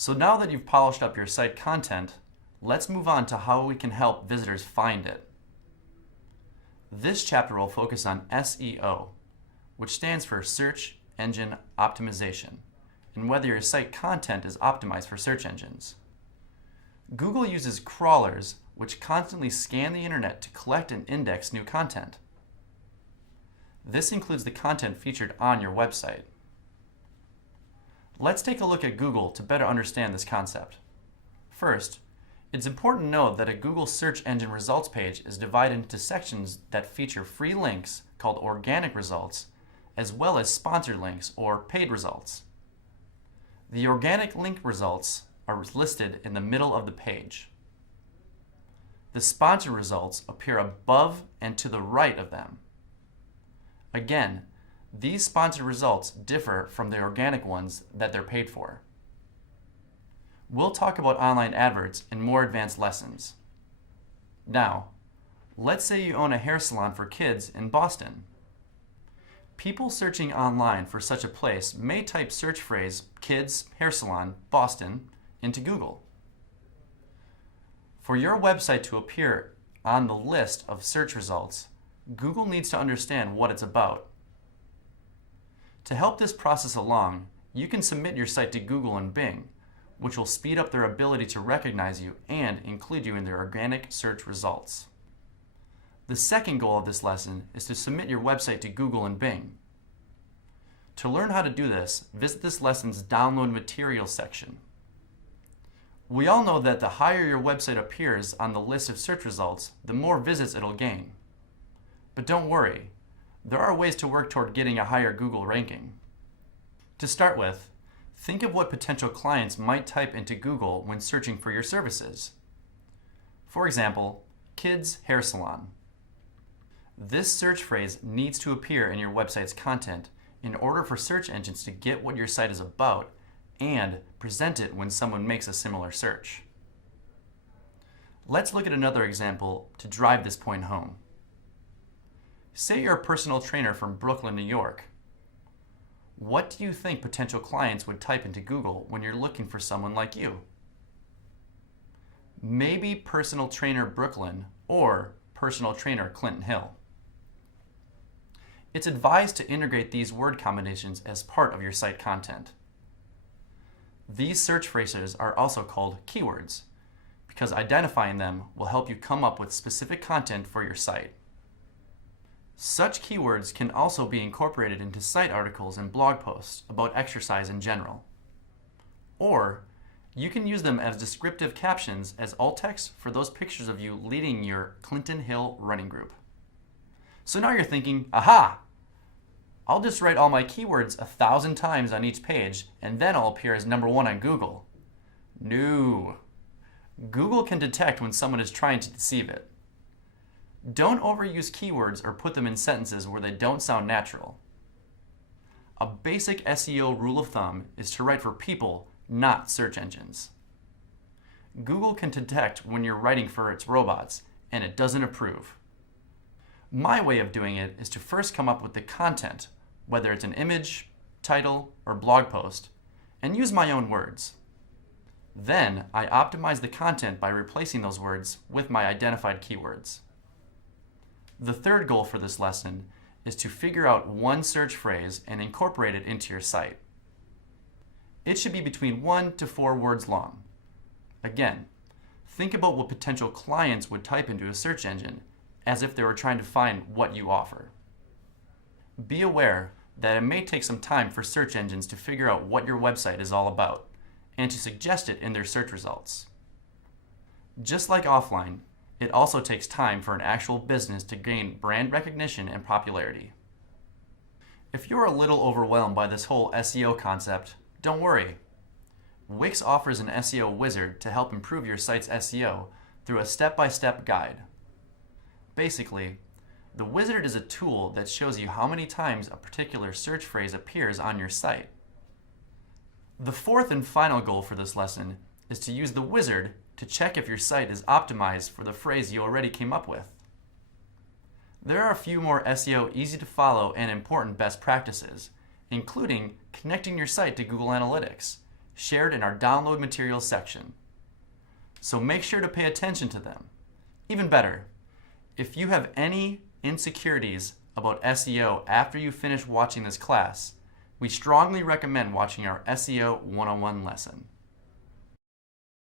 So now that you've polished up your site content, let's move on to how we can help visitors find it. This chapter will focus on SEO, which stands for Search Engine Optimization, and whether your site content is optimized for search engines. Google uses crawlers, which constantly scan the internet to collect and index new content. This includes the content featured on your website. Let's take a look at Google to better understand this concept. First, it's important to know that a Google search engine results page is divided into sections that feature free links called organic results, as well as sponsored links or paid results. The organic link results are listed in the middle of the page. The sponsored results appear above and to the right of them. Again, these sponsored results differ from the organic ones that they're paid for. We'll talk about online adverts in more advanced lessons. Now, let's say you own a hair salon for kids in Boston. People searching online for such a place may type search phrase kids hair salon Boston into Google. For your website to appear on the list of search results, Google needs to understand what it's about. To help this process along, you can submit your site to Google and Bing, which will speed up their ability to recognize you and include you in their organic search results. The second goal of this lesson is to submit your website to Google and Bing. To learn how to do this, visit this lesson's Download Materials section. We all know that the higher your website appears on the list of search results, the more visits it'll gain. But don't worry, there are ways to work toward getting a higher Google ranking. To start with, think of what potential clients might type into Google when searching for your services. For example, kids hair salon. This search phrase needs to appear in your website's content in order for search engines to get what your site is about and present it when someone makes a similar search. Let's look at another example to drive this point home. Say you're a personal trainer from Brooklyn, New York. What do you think potential clients would type into Google when you're looking for someone like you? Maybe personal trainer Brooklyn or personal trainer Clinton Hill. It's advised to integrate these word combinations as part of your site content. These search phrases are also called keywords because identifying them will help you come up with specific content for your site. Such keywords can also be incorporated into site articles and blog posts about exercise in general. Or you can use them as descriptive captions as alt text for those pictures of you leading your Clinton Hill running group. So now you're thinking, aha! I'll just write all my keywords 1,000 times on each page and then I'll appear as #1 on Google. No. Google can detect when someone is trying to deceive it. Don't overuse keywords or put them in sentences where they don't sound natural. A basic SEO rule of thumb is to write for people, not search engines. Google can detect when you're writing for its robots, and it doesn't approve. My way of doing it is to first come up with the content, whether it's an image, title, or blog post, and use my own words. Then I optimize the content by replacing those words with my identified keywords. The third goal for this lesson is to figure out one search phrase and incorporate it into your site. It should be between 1 to 4 words long. Again, think about what potential clients would type into a search engine as if they were trying to find what you offer. Be aware that it may take some time for search engines to figure out what your website is all about and to suggest it in their search results. Just like offline, it also takes time for an actual business to gain brand recognition and popularity. If you're a little overwhelmed by this whole SEO concept, don't worry. Wix offers an SEO wizard to help improve your site's SEO through a step-by-step guide. Basically, the wizard is a tool that shows you how many times a particular search phrase appears on your site. The fourth and final goal for this lesson is to use the wizard to check if your site is optimized for the phrase you already came up with. There are a few more SEO easy to follow and important best practices, including connecting your site to Google Analytics, shared in our download materials section. So make sure to pay attention to them. Even better, if you have any insecurities about SEO after you finish watching this class, we strongly recommend watching our SEO 101 lesson.